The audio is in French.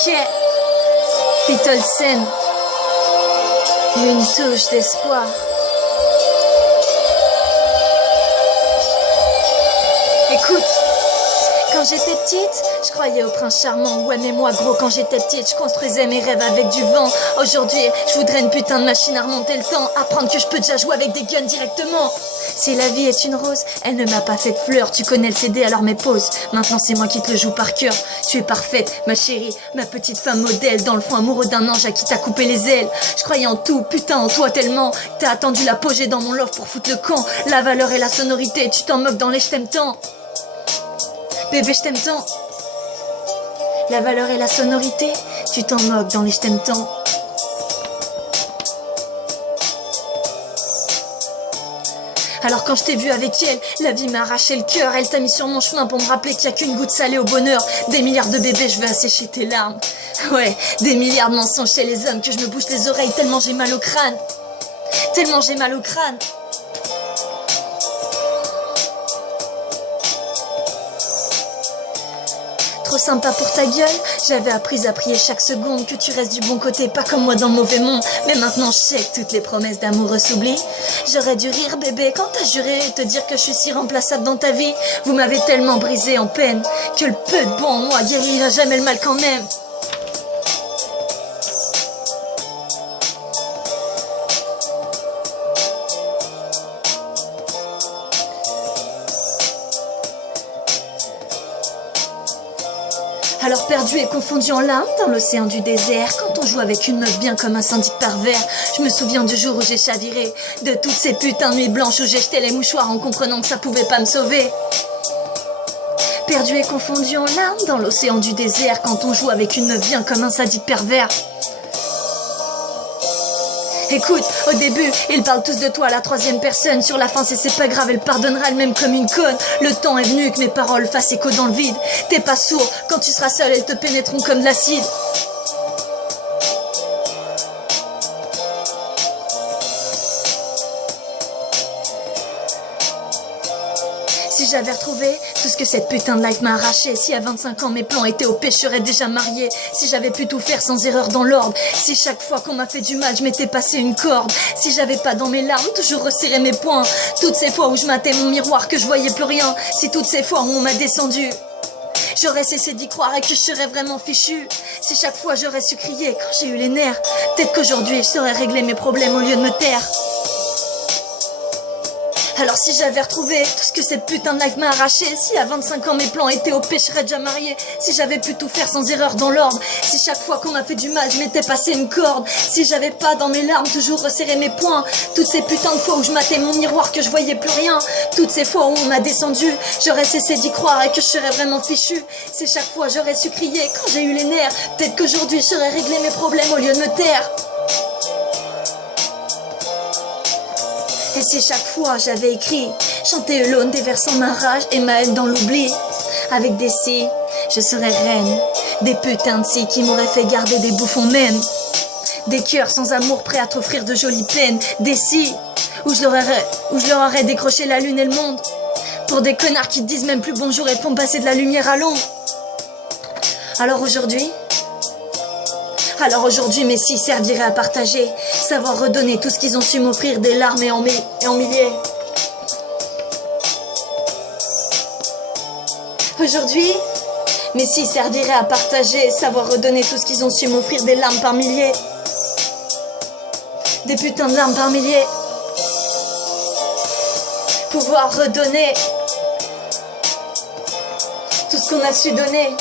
Ok, Fitolsen, une touche d'espoir. Écoute, quand j'étais petite, je croyais au prince charmant. Ouais mais moi gros, quand j'étais petite, je construisais mes rêves avec du vent. Aujourd'hui, je voudrais une putain de machine à remonter le temps. Apprendre que je peux déjà jouer avec des guns directement. Si la vie est une rose, elle ne m'a pas fait de fleurs. Tu connais le CD, alors mes pauses. Maintenant c'est moi qui te le joue par cœur. Tu es parfaite, ma chérie, ma petite femme modèle. Dans le fond amoureux d'un ange à qui t'as coupé les ailes. Je croyais en tout, putain en toi tellement. T'as attendu l'apogée dans mon love pour foutre le camp. La valeur et la sonorité, tu t'en moques dans les je t'aime tant. Bébé je t'aime tant. La valeur et la sonorité, tu t'en moques dans les je t'aime tant. Alors quand je t'ai vu avec elle, la vie m'a arraché le cœur. Elle t'a mis sur mon chemin pour me rappeler qu'il n'y a qu'une goutte salée au bonheur. Des milliards de bébés, je veux assécher tes larmes. Ouais, des milliards de mensonges chez les hommes que je me bouche les oreilles tellement j'ai mal au crâne. Tellement j'ai mal au crâne. Trop sympa pour ta gueule, j'avais appris à prier chaque seconde que tu restes du bon côté, pas comme moi dans le mauvais monde. Mais maintenant je sais que toutes les promesses d'amour s'oublient. J'aurais dû rire bébé quand t'as juré et te dire que je suis si remplaçable dans ta vie. Vous m'avez tellement brisé en peine que le peu de bon en moi guérira jamais le mal quand même. Alors perdu et confondu en larmes dans l'océan du désert, quand on joue avec une meuf bien comme un syndic pervers, je me souviens du jour où j'ai chaviré, de toutes ces putains de nuits blanches où j'ai jeté les mouchoirs en comprenant que ça pouvait pas me sauver. Perdu et confondu en larmes dans l'océan du désert, quand on joue avec une meuf bien comme un sadique pervers. Écoute, au début, ils parlent tous de toi à la troisième personne. Sur la fin, c'est pas grave, elle pardonnera elle-même comme une conne. Le temps est venu que mes paroles fassent écho dans le vide. T'es pas sourd, quand tu seras seul, elles te pénétreront comme de l'acide. Si j'avais retrouvé tout ce que cette putain de life m'a arraché, si à 25 ans mes plans étaient OP, je serais déjà marié. Si j'avais pu tout faire sans erreur dans l'ordre, si chaque fois qu'on m'a fait du mal je m'étais passé une corde, si j'avais pas dans mes larmes toujours resserré mes poings, toutes ces fois où je matais mon miroir que je voyais plus rien, si toutes ces fois où on m'a descendu, j'aurais cessé d'y croire et que je serais vraiment fichu. Si chaque fois j'aurais su crier quand j'ai eu les nerfs, peut-être qu'aujourd'hui je saurais régler mes problèmes au lieu de me taire. Alors si j'avais retrouvé tout ce que cette putain de life m'a arraché, si à 25 ans mes plans étaient OP, je serais déjà marié. Si j'avais pu tout faire sans erreur dans l'ordre, si chaque fois qu'on m'a fait du mal je m'étais passé une corde, si j'avais pas dans mes larmes toujours resserré mes poings, toutes ces putains de fois où je matais mon miroir que je voyais plus rien, toutes ces fois où on m'a descendu, j'aurais cessé d'y croire et que je serais vraiment fichu. Si chaque fois j'aurais su crier quand j'ai eu les nerfs, peut-être qu'aujourd'hui je serais réglé mes problèmes au lieu de me taire. Et si chaque fois j'avais écrit, chanté l'aune déversant ma rage et ma haine dans l'oubli, avec des si, je serais reine, des putains de si qui m'auraient fait garder des bouffons même, des cœurs sans amour prêts à t'offrir de jolies peines, des si, où je leur aurais décroché la lune et le monde, pour des connards qui te disent même plus bonjour et te font passer de la lumière à l'ombre. Alors aujourd'hui, mes si serviraient à partager, savoir redonner tout ce qu'ils ont su m'offrir, des larmes et en milliers. Aujourd'hui, mes si serviraient à partager, savoir redonner tout ce qu'ils ont su m'offrir, des larmes par milliers. Des putains de larmes par milliers. Pouvoir redonner tout ce qu'on a su donner.